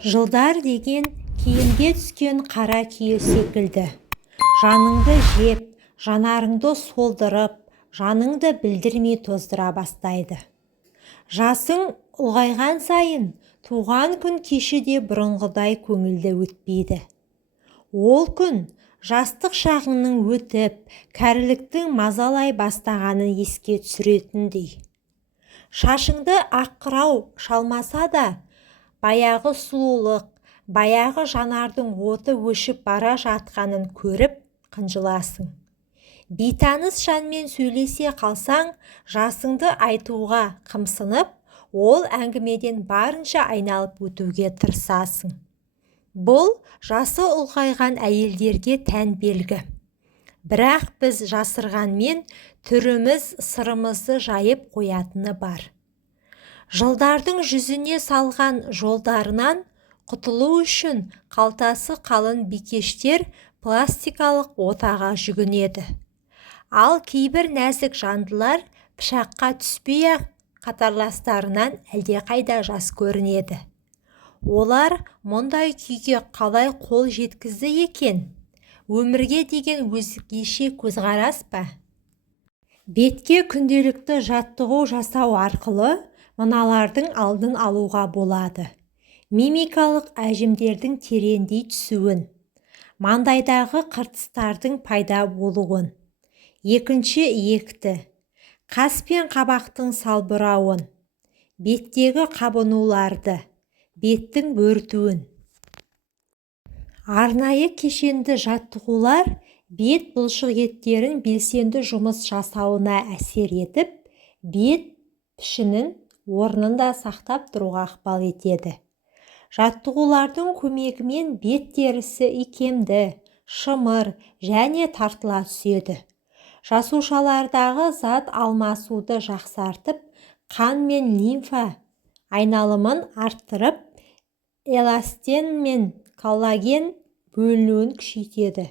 Жылдар деген кейінге түскен қара күйе секілді. Жаныңды жеп, жанарыңды солдырып, жаныңды білдірмей тоздыра бастайды. Жасың ұлғайған сайын, туған күн кеші де бұрынғыдай көңілді өтпейді. Ол күн жастық шағыңның өтіп, кәріліктің мазалай бастағанын еске түсіретіндей. Шашыңды аққырау шалмаса да, баяғы сұлулық, баяғы жанардың оты өшіп бара жатқанын көріп қынжыласың. Бейтаныс жанмен сөйлесе қалсаң, жасыңды айтуға қымсынып, ол әңгімеден барынша айналып өтуге тырысасың. Бұл жасы ұлғайған әйелдерге тән белгі. Бірақ біз жасырғанмен түріміз сырымызды жайып қоятыны бар. Жылдардың жүзіне салған жолдарынан құтылу үшін қалтасы қалың бикештер пластикалық отаға жүгінеді. Ал кейбір нәзік жандылар пышаққа түспей-ақ қатарластарынан әлдеқайда жас көрінеді. Олар мұндай күйге қалай қол жеткізді екен? Өмірге деген өзгеше көзқарас па? Бетке күнделікті жаттығу жасау арқылы мыналардың алдын алуға болады. Мимикалық әжімдердің тереңдей түсуін, маңдайдағы қыртыстардың пайда болуын. Екінші екті, қас пен қабақтың салбырауын, беттегі қабынуларды, беттің бөртуін. Арнайы кешенді жаттығулар бет бұлшықеттерін белсенді жұмыс жасауына әсер етіп, бет пішінін орнында сақтап тұруға ықпал етеді. Жаттығулардың көмегімен бет терісі икемді, шымыр және тартыла түседі. Жасушалардағы зат алмасуды жақсартып, қан мен лимфа айналымын арттырып, эластин мен коллаген бөлінуін күшейтеді.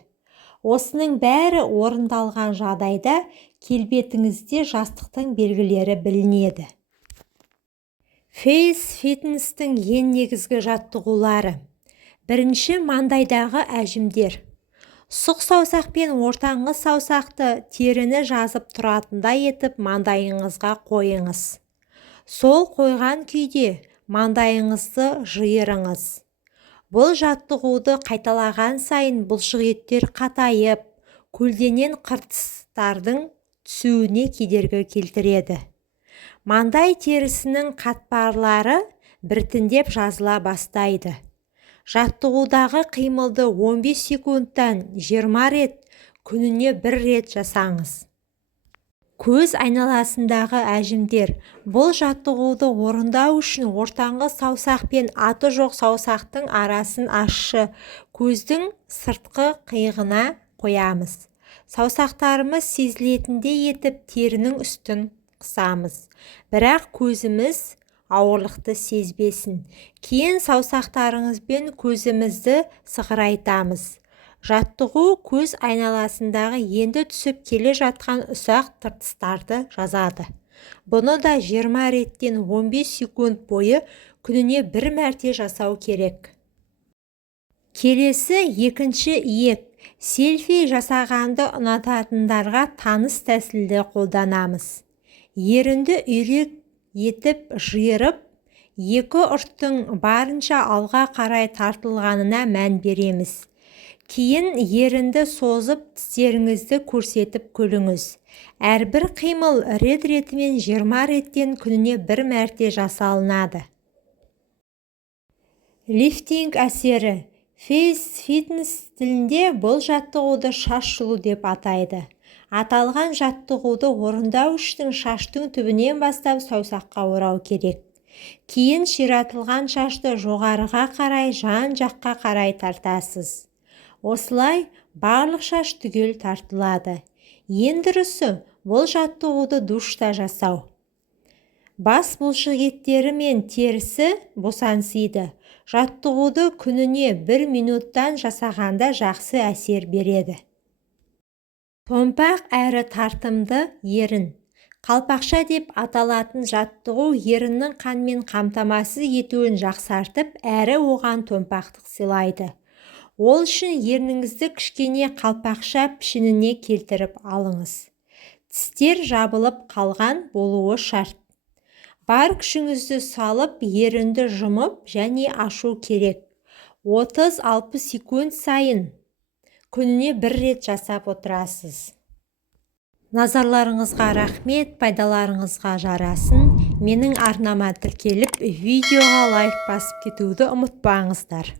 Осының бәрі орындалған жағдайда келбетіңізде жастықтың белгілері білінеді. Фейс-фитнестің ең негізгі жаттығулары. Бірінші, маңдайдағы әжімдер. Сұқ саусақ пен ортаңғы саусақты теріні жазып тұратындай етіп маңдайыңызға қойыңыз. Сол қойған күйде маңдайыңызды жиырыңыз. Бұл жаттығуды қайталаған сайын бұлшықеттер қатайып, көлденең қыртыстардың түсуіне кедергі келтіреді. Маңдай терісінің қатпарлары біртіндеп жазыла бастайды. Жаттығудағы қимылды 15 секундтан 20 рет, күніне 1 рет жасаңыз. Көз айналасындағы әжімдер. Бұл жаттығуды орындау үшін ортаңғы саусақ пен аты жоқ саусақтың арасын ащы көздің сыртқы қиығына қоямыз. Саусақтарымыз сезілетіндей етіп терінің үстін қысамыз. Бірақ көзіміз ауырлықты сезбесін. Кейін саусақтарыңызбен көзімізді сығырайтамыз. Жаттығу көз айналасындағы енді түсіп келе жатқан ұсақ тыртыстарды жазады. Бұны да 20 реттен 15 секунд бойы күніне 1 мәрте жасау керек. Келесі екінші иек. Селфи жасағанды ұнататындарға таныс тәсілді қолданамыз. Ерінді үйрек етіп жиырып, екі ұрттың барынша алға қарай тартылғанына мән береміз. Кейін ерінді созып, тістеріңізді көрсетіп күліңіз. Әрбір қимыл рет-ретімен 20 реттен күніне 1 мәрте жасалынады. Лифтинг әсері. Фейс-фитнес тілінде бұл жаттығуды шаш жұлу деп атайды. Аталған жаттығуды орындау үшін шаштың түбінен бастап саусаққа орау керек. Кейін ширатылған шашты жоғарыға қарай, жан жаққа қарай тартасыз. Осылай барлық шаш түгел тартылады. Ең дұрысы бұл жаттығуды душта жасау. Бас бұлшықеттері мен терісі босаңсиды. Жаттығуды күніне 1 минуттан жасағанда жақсы әсер береді. Томпақ әрі тартымды ерін. Қалпақша деп аталатын жаттығу еріннің қанмен қамтамасыз етуін жақсартып, әрі оған томпақтық сыйлайды. Ол үшін ерніңізді кішкене қалпақша пішініне келтіріп алыңыз. Тістер жабылып қалған болуы шарт. Бар күшіңізді салып, ерінді жұмып және ашу керек. 30-60 секунд сайын күніне 1 рет жасап отырасыз. Назарларыңызға рахмет, пайдаларыңызға жарасын. Менің арнама тіркеліп, видеоға лайк басып кетуді ұмытпаңыздар.